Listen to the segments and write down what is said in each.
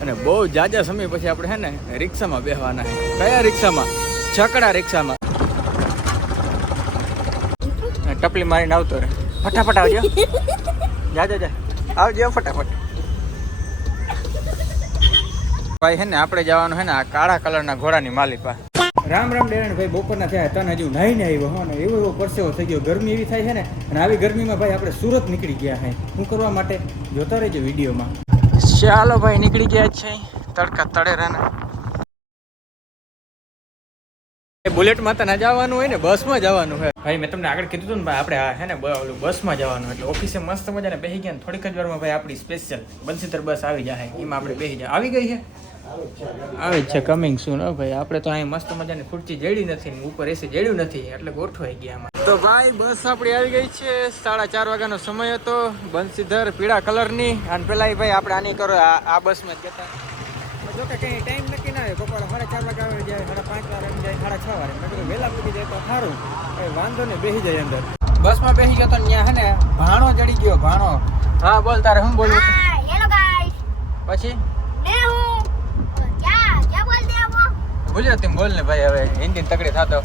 અને બહુ જાજા સમય પછી આપણે હે ને રિક્ષામાં બેહવાના કયા રિક્ષામાં? છકડા રિક્ષામાં. ટપલી મારીને આવતો રે ફટાફટ આવજો. જા જા આવજો ફટાફટ. ભાઈ હે ને આપણે જવાનું હે ને આ કાળા કલરના ઘોડાની માલી પાસે રામ રામ ડેરણ ભાઈ, બપોરના થયા તને હજુ નાઈને આવ્યો હો ને એવો એવો પરસેવો થઈ ગયો. ગરમી એવી થાય છે ને અને આવી ગરમીમાં ભાઈ આપણે સુરત નીકળી ગયા હે. શું કરવા માટે જોતા રહેજો વિડીયોમાં. ચાલો ભાઈ, નીકળી ગયા છે. તડકા તળેરાના બુલેટમાં તો ના જવાનું હોય ને બસમાં જવાનું હોય. ભાઈ, મેં તમને આગળ કીધું હતું ને, ભાઈ, આપણે હે ને ઓલું બસમાં જવાનું એટલે ઓફિસે મસ્ત મજાને બેસી ગયા ને, થોડીક જ વારમાં ભાઈ આપણી સ્પેશિયલ બંસીતર બસ આવી જાય એમાં આપણે બેસી જાય આવી ગઈ છે આવે જ છે કમિંગ શું હો ભાઈ આપણે તો અહીં મસ્ત મજાની ખુરચી જડી નથી ને ઉપર એસી જડ્યું નથી એટલે ગોઠવાઈ ગયા આમાં. તો ભાઈ બસ આપણી આવી ગઈ છે. સાડા ચાર વાગ્યાનો સમય હતો. બંસીધર પીળા કલરની. અને પેલા ભાઈ આપણે આની કરો આ બસમાં જ જતા. જો કે કંઈ ટાઈમ નક્કી ના હોય. બપોરે સાડા ચાર વાગે આવી જાય સાડા પાંચ વાગે આવી જાય સાડા છ વાગે. મેં કીધું વહેલા પૂકી જાય તો સારું. કઈ વાંધો ને બેસી જાય અંદર. બસમાં બેસી ગયો તો ત્યાં હે ને ભાણો ચડી ગયો ભાણો. હા બોલ તારે શું બોલવું? Hello guys. પછી? ગુજરાતી બોલ ને ભાઈ હવે હિન્દી તકડી થતો.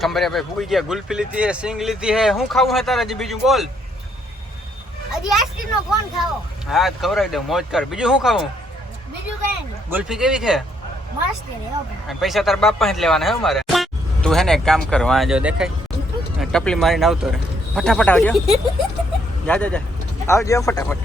કમરે ભાઈ ફૂગી ગયા ગુલફી લીધી હે સિંગ લીધી હે. હું ખાવું હે તારા જે બીજું? બોલ. હજી આઈસ્ક્રીમ નો કોણ ખાવો? હા ખવરાઈ દે મોજ કર. બીજું શું ખાવું? બીજું કઈ ગુલ્ફી કેવી છે? મસ્ત રે પૈસા તારા બાપા જ લેવાના હે મારે તું હે ને કામ કર વાં જો દેખાય. ટપલી મારીને આવતો રે ફટાફટ આવજો. જા જા જા. આવજો ફટાફટ.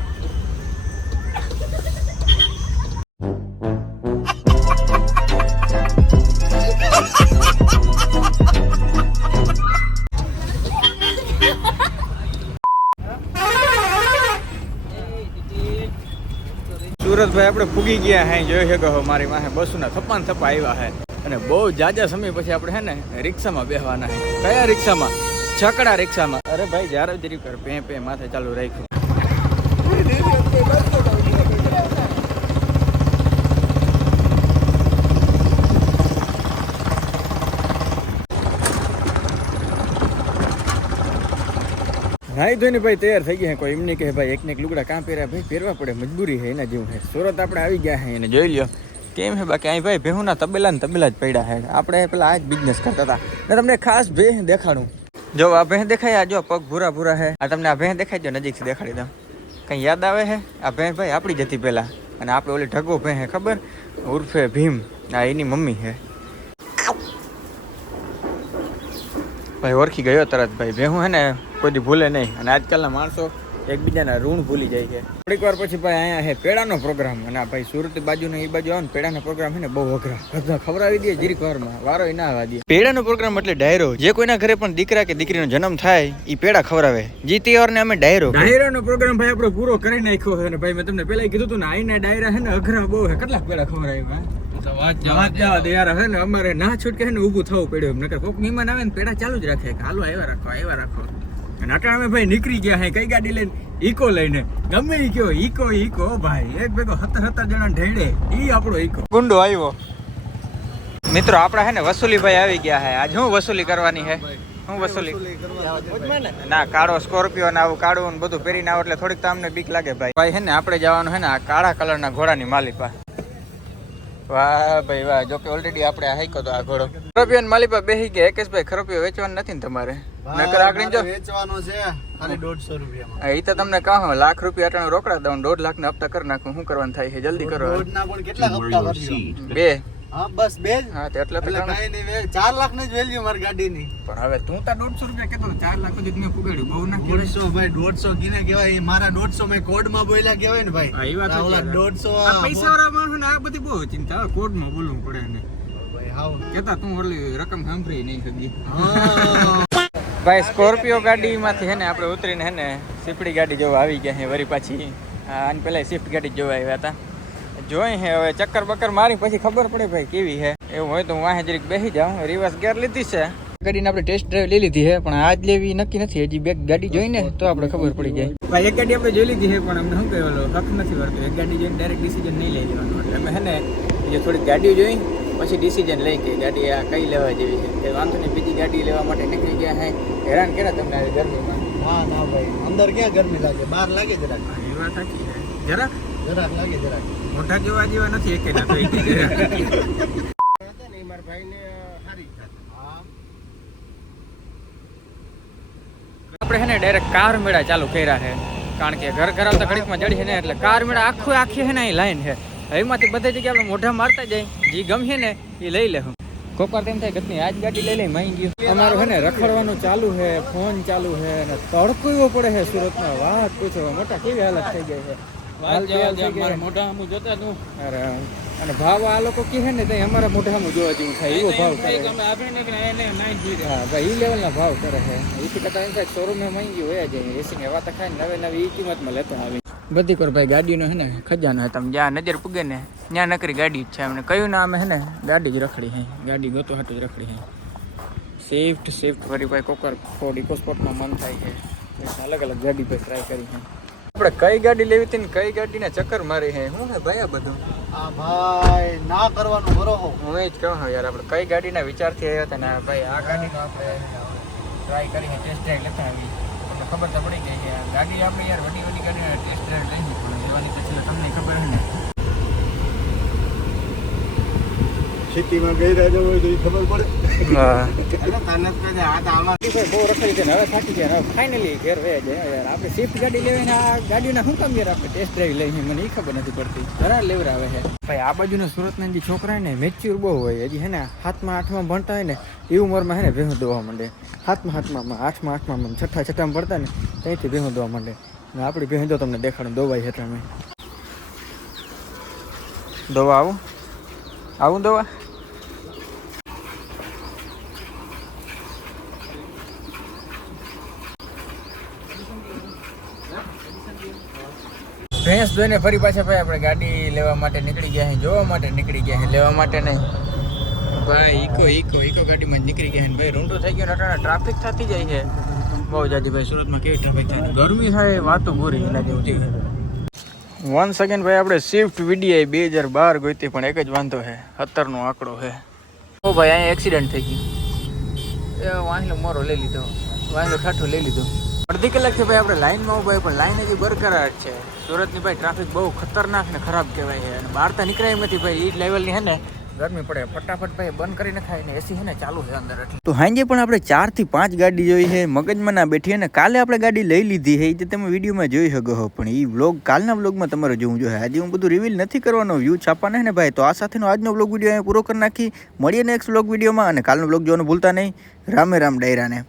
સુરતભાઈ આપણે ફૂગી ગયા હે શકો છો મારી માહે ના થપ્પાન થપ્પા આવ્યા હે. અને બહુ જાજા સમય પછી આપણે હે ને, રિક્ષામાં બેહવાના હે. કયા રિક્ષામાં? છકડા રિક્ષામાં. અરે ભાઈ, જ્યારે જરી કર પે પે માથે ચાલુ રાખ્યું. નાઈ ધોઈને ભાઈ તૈયાર થઈ ગયા હે કોઈ. એમને કહે ભાઈ, એકને એક લુગડા કાં પહેર્યા? ભાઈ, પહેરવા પડે, મજબૂરી છે એના જેવું છે સુરત આપણે આવી ગયા હે એને જોઈ લ્યો. કેમ છે બાકી અહીં ભાઈ, ભેહુના તબેલા ને તબેલા જ પડ્યા છે આપણે પેલા આ જ બિઝનેસ કરતા હતા. ને તમને ખાસ ભે દેખાડું. જો આ ભેહ દેખાય, આ જો પગ ભૂરા ભૂરા હે આ તમને આ ભેહ દેખાય, જો નજીકથી દેખાડી દઉં. કંઈ યાદ આવે હે આ ભેહ ભાઈ આપણી જતી પહેલાં. અને આપણે ઓલી ઢગો ભે હે ખબર? ઉર્ફે ભીમ. આ એની મમ્મી છે. ભાઈ ઓળખી ગયો તરત, ભાઈ. ભેહું હે ને કોઈ ભૂલે નહીં. અને આજકાલના માણસો એકબીજાના ઋણ ભૂલી જાય છે. થોડીક વાર પછી ભાઈ અહીંયા હે પેડાનો પ્રોગ્રામ. અને આ ભાઈ સુરત બાજુ ને એ બાજુ આવે ને પેડાનો પ્રોગ્રામ છે ને બહુ અઘરા. ખવડાવી દે જીરીક વારમાં વારો ના આવવા દે પેડાનો પ્રોગ્રામ એટલે ડાયરો. જે કોઈના ઘરે પણ દીકરા કે દીકરીનો જન્મ થાય એ પેડા ખવડાવે. જે તહેવાર ને અમે ડાયરો ડાયરાનો પ્રોગ્રામ ભાઈ આપણે પૂરો કરી નાખ્યો છે. અને ભાઈ મેં તમને પેલા કીધું હતું ને આઈના ડાયરા છે ને અઘરા બહુ છે. કેટલાક પેડા ખવડાવ્યા? વાત જવા દે યાર. હે ને અમારે ના છૂટકે ને ઊભું થવું પડ્યું. નકર કોક મહેમાન આવે ને પેડા ચાલુ જ રાખે. કે હાલો આવ્યા રાખો આવ્યા રાખો. અને અટાણે ભાઈ નીકળી ગયા હે, કઈ ગાડી લઈને? ઈકો લઈને. ગમે ઈ કયો, ઈકો ઈકો ભાઈ. એક ભેગો સત્તર સત્તર જણા ઢેડે. ઈ આપણો ઈકો. ગુંડો આવ્યો. મિત્રો, આપણા હે ને વસૂલી ભાઈ આવી ગયા હે. આજ હું વસૂલી કરવાની હે? હું વસૂલી? ના, કાળો સ્કોર્પિયો ને આવું કાળું બધું પહેરીને આવું એટલે થોડીક તો અમને બીક લાગે ભાઈ. ભાઈ હે ને, આપણે જવાનું હે ને આ કાળા કલરના ઘોડાની માલિપા વાહ ભાઈ વાહ જો કે ઓલરેડી આપણે હાઈકો તો આ ઘોડો. ખરપિયો ને માલિપા બેસી ગયા એકેશભાઈ ખરપિયો વેચવાનું નથી ને તમારે? નકર આગળ જો. વેચવાનો છે ખાલી દોઢસો રૂપિયામાં. હા, તો તમને કહો લાખ રૂપિયા અટાણે રોકડા દઉં દોઢ લાખ ને હપ્તા કરી નાખું શું કરવાનું થાય છે? જલ્દી કરો. ના પણ કેટલા હપ્તા કરજો બે. હા બસ બે જ. હા તો એટલે એટલે. કાંઈ નહીં બે ચાર લાખની જ વેલ્યુ મારી ગાડીની. પણ હવે તું તો દોઢસો રૂપિયા કેતો ચાર લાખ જ મેં પુગાડ્યું. બહુ ના દોઢસો ભાઈ દોઢસો ગીને કહેવાય. એ મારા દોઢસો મેં કોડમાં બોલ્યા કહેવાય ને ભાઈ. એ વાત ઓલા દોઢસો દોઢસો વાળા માણસ ને આ બધી બહુ ચિંતા કોડમાં બોલવું પડે ને ભાઈ હાવ. કેતા તું ઓલી રકમ સાંભળી નહીં સગી ભાઈ સ્કોર્પિયો ગાડીમાંથી હે ને આપણે ઉતરીને હે ને સીપડી ગાડી જોવા આવી ગયા હે વળી પાછી. આની પેલા સ્વિફ્ટ ગાડી જોવા આવ્યા હતા. જોઈ હે હવે ચક્કર બક્કર મારી પછી ખબર પડે ભાઈ કેવી હે. એવું હોય તો હું વાહે જરીક બેસી જાઉં. રિવર્સ ગેર લીધી છે. ગાડીને આપણે ટેસ્ટ ડ્રાઈવ લઈ લીધી છે પણ આજ લેવી નક્કી નથી. હજી બે ગાડી જોઈને તો આપણે ખબર પડી જાય. ભાઈ એક ગાડી આપણે જોઈ લીધી છે પણ અમને શું કહેવાલો હક નથી વળતો. એક ગાડી જોઈને ડાયરેક્ટ ડિસિઝન નહીં લઈ લેવાનું. એટલે અમે હે ને જે થોડીક ગાડીઓ જોઈ પછી ડિસિઝન લઈ કે ગાડી આ કઈ લેવા જેવી છે. કે વાંધો નહીં બીજી ગાડી લેવા માટે નીકળી ગયા હે. હેરાન કર્યા તમને આવી ગરમીમાં? હા ના ભાઈ. અંદર ક્યાં ગરમી લાગે? બહાર લાગે જરાક. એ વાત સાચી છે. જરાક? જરાક લાગે જરાક. મોઢા જેવા જેવા નથી એકે ના થઈ ગયા. મારા ભાઈને સારી આપણે ને ડાયરેક્ટ કાર મેળા ચાલુ કર્યા છે. કારણ કે ઘર ઘર આવતા ઘડીકમાં જડી છે ને એટલે કાર મેળા આખું આખી છે ને અહીં લાઈન છે. એમાંથી બધી જગ્યાએ આપણે મોઢા મારતા જાય જે ગમશે ને એ લઈ લેવું કોકવાર તેમ થાય કે આજ ગાડી લઈ લઈ માંગી ગયું. અમારું છે ને રખડવાનું ચાલુ છે ફોન ચાલુ છે અને તડકો એવો પડે છે સુરતમાં. વાત પૂછો મોટા કેવી હાલત થઈ ગઈ છે? હું અને ભાવ આ લોકો કહે ને ત્યાં અમારા મોઢામાં જોવા જેવું થાય એવો ભાવ કરે. હા ભાઈ ઈ લેવલના ભાવ કરે છે. એથી કરતા એમ થાય શોરૂમે મહંગી હોય જ એસી હવા તો ખાય નવે નવી ઈ કિંમતમાં લેતા આવી. બધી ભાઈ ગાડીનો હે ને ખજાનો હે તમે જ્યાં નજર પૂગે ને ત્યાં નકરી ગાડી જ છે એમને કયું નામ હે ને ગાડી જ રખડી હે ગાડી ગોતો હાટું જ રખડી હે સેફ્ટ સેફ્ટ ફરી ભાઈ કોકર ફોર્ડ ઇકોસ્પોર્ટમાં મન થાય છે. અલગ અલગ ગાડી પર ટ્રાય કરી છે. આપણે કઈ ગાડી લેવી હતી ને કઈ ગાડીને ચક્કર મારી હે? હું હે ભાઈ આ બધું? આ ભાઈ ના કરવાનું બરો હો. હું એ જ કહું યાર આપણે કઈ ગાડીના વિચારથી આવ્યા હતા ને ભાઈ આ ગાડીનો આપણે ટ્રાય કરીને ટેસ્ટ ડ્રાઈવ લેતા આવી તમને ખબર તો પડી ગઈ કે ગાડી આપણે યાર વડી વડી ગાડીને ટેસ્ટ ડ્રાઈવ લઈ પણ લેવાની પછી તમને ખબર હે ને. સિટીમાં ગઈ રહ્યા હોય તો ખબર પડે. હા. બહુ રખડી છે હવે થાકી ગયા. હવે ફાઇનલી ઘેર વયા જાય યાર આપણે સ્વિફ્ટ ગાડી લેવી ને આ ગાડીના શું કામ યાર આપણે? ટેસ્ટ ડ્રાઈવ લઈ મને એ ખબર નથી પડતી. ઘણા લેવરાવે છે. ભાઈ આ બાજુના સુરતના જે છોકરા ને મેચ્યોર બહુ હોય હજી હે ને હાથમાં આઠમાં ભણતા હોય ને એ ઉંમરમાં હે ને ભેહું દોવા માંડે. હાથમાં હાથમાં આઠમાં આઠમાં છઠ્ઠા છઠ્ઠામાં ભણતા ને ત્યાંથી ભેહું દોવા માંડે. ને આપણી ભેહું તો તમને દેખાડું દોવાઈ હેઠળ અમે. દવા આવું? આવું દવા? ભેંસ ધોઈને ફરી પાછા ભાઈ આપણે ગાડી લેવા માટે નીકળી ગયા છે જોવા માટે નીકળી ગયા છે લેવા માટે નહીં. ભાઈ ઈકો ઈકો ઈકો ગાડીમાં નીકળી ગયા છે ભાઈ રૂંડું થઈ ગયું અટાણે ટ્રાફિક થતી જાય છે. બહુ જાજી ભાઈ સુરતમાં કેવી ટ્રાફિક થાય છે? ગરમી થાય વાતો પૂરી એના જેવું થયું વન સેકન્ડ ભાઈ આપણે સ્વિફ્ટ વીડીઆઈ બે હજાર બાર ગોઈતી પણ એક જ વાંધો છે અત્યારનો આંકડો છે ઓ ભાઈ અહીંયા એક્સિડન્ટ થઈ ગયું. એ વાંહલો મોરો લઈ લીધો. વાંહલો ઠાઠું લઈ લીધો. અડધી કલાકથી ભાઈ આપણે લાઈનમાં ઊભા પણ લાઈન હજી બરકરાર છે. સુરતની ભાઈ ટ્રાફિક બહુ ખતરનાક ને ખરાબ કહેવાય છે. અને બહાર તો નીકળાય એમ નથી ભાઈ એ લેવલની હે ને ગરમી પડે. ફટાફટ ભાઈ બંધ કરી નખાય ને એસી છે ને ચાલુ છે અંદર એટલે. તો હાંજે પણ આપણે ચારથી પાંચ ગાડી જોઈ છે, મગજમાં ના બેઠી અને કાલે આપણે ગાડી લઈ લીધી છે જે તમે વિડીયોમાં જોઈ શકો છો. પણ એ વ્લોગ કાલના વ્લોગમાં તમારે જોવું જોઈએ. આજે હું બધું રિવીલ નથી કરવાનો વ્યૂ છાપવાના છે ને ભાઈ, તો આ સાથેનો આજનો વ્લોગ વીડિયો અહીંયા પૂરો કરી નાખી. મળીએ નેક્સ્ટ વ્લોગ વિડીયોમાં અને કાલનો વ્લોગ જોવાનું ભૂલતા નહીં. રામે રામ ડાયરાને.